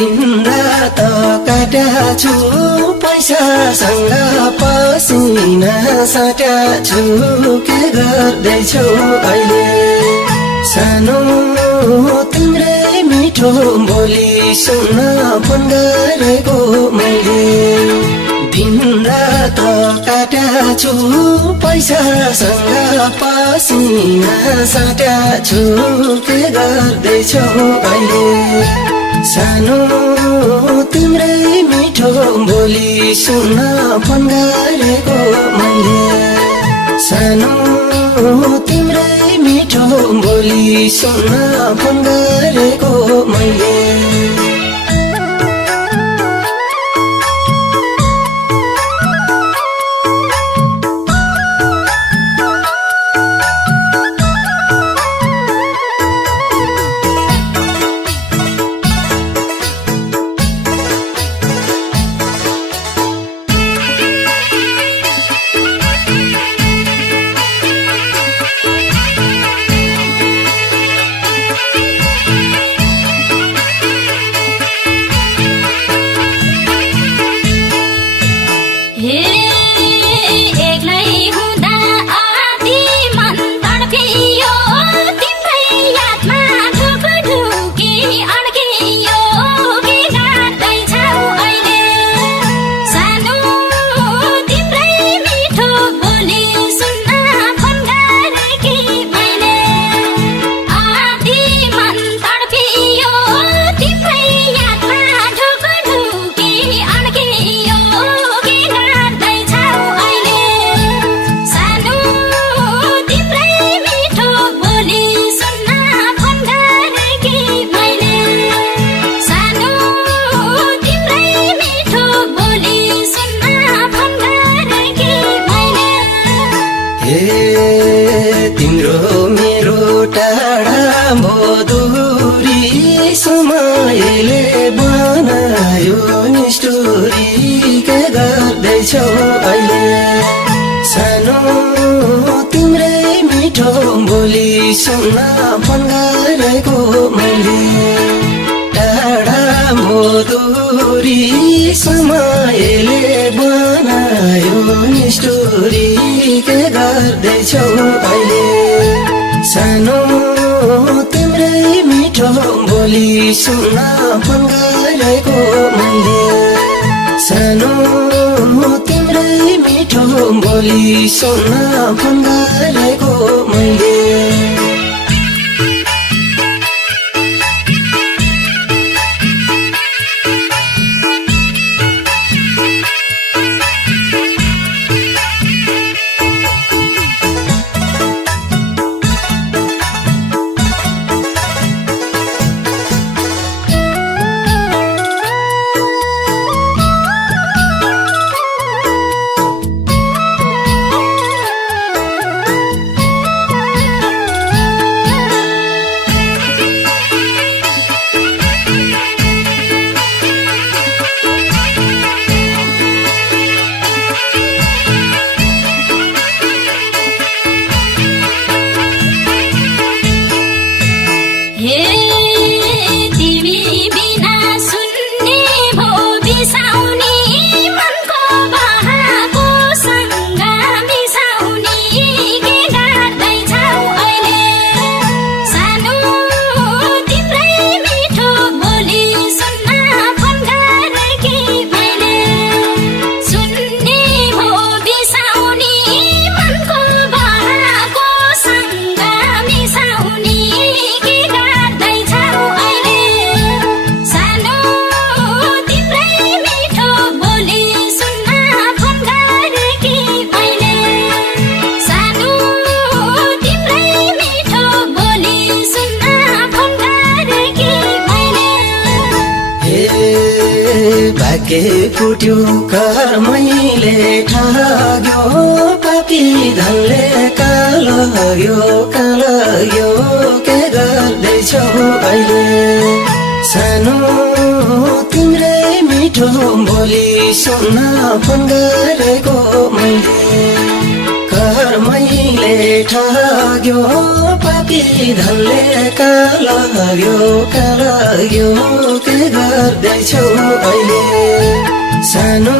दिनरात काट्या छु पैसासँग पसिना साट्या छु के गर्दैछौ अहिले सानो तिम्रै मिठो बोली सुन्न फोन गरेको मैले दिनरात काट्या छु पैसासँग पसिना साट्या छु के गर्दैछौ अहिले सानो तिम्रै मिठो बोली सुन्न फोन गरेको मैले सानो तिम्रै मिठो बोली सुन्न फोन गरेको मैले तिम्रो मेरो टाढा भदुरी समयले बनायो स्टोरी के गर्दैछौ अहिले सानो तिम्रै मिठो बोली सुन्न फोन गरेको मैले टाढा भदुरी समयले बनायो स्टोरी के गर्दैछौ अहिले सानो तिम्रै मिठो बोली सुन्न फोन गरेको मैले सानो तिम्रै मिठो बोली सुन्न फोन गरेको मैले भाग्य फुट्यो कर्मैले ठाग्यो पापी धनले कालग्यो के गर्दैछौ अहिले सानो तिम्रै मिठो बोली सुन्न फोन गरेको मैले कर्मैले ठाग्यो पापी कि धनले कालाग्यो के गर्दैछौ अहिले सानो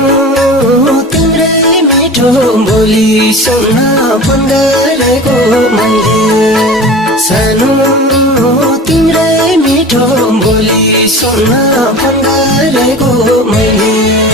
तिम्रै मिठो बोली सुन्न फोन गरेको मैले सानो तिम्रै मिठो बोली सुन्न फोन गरेको मैले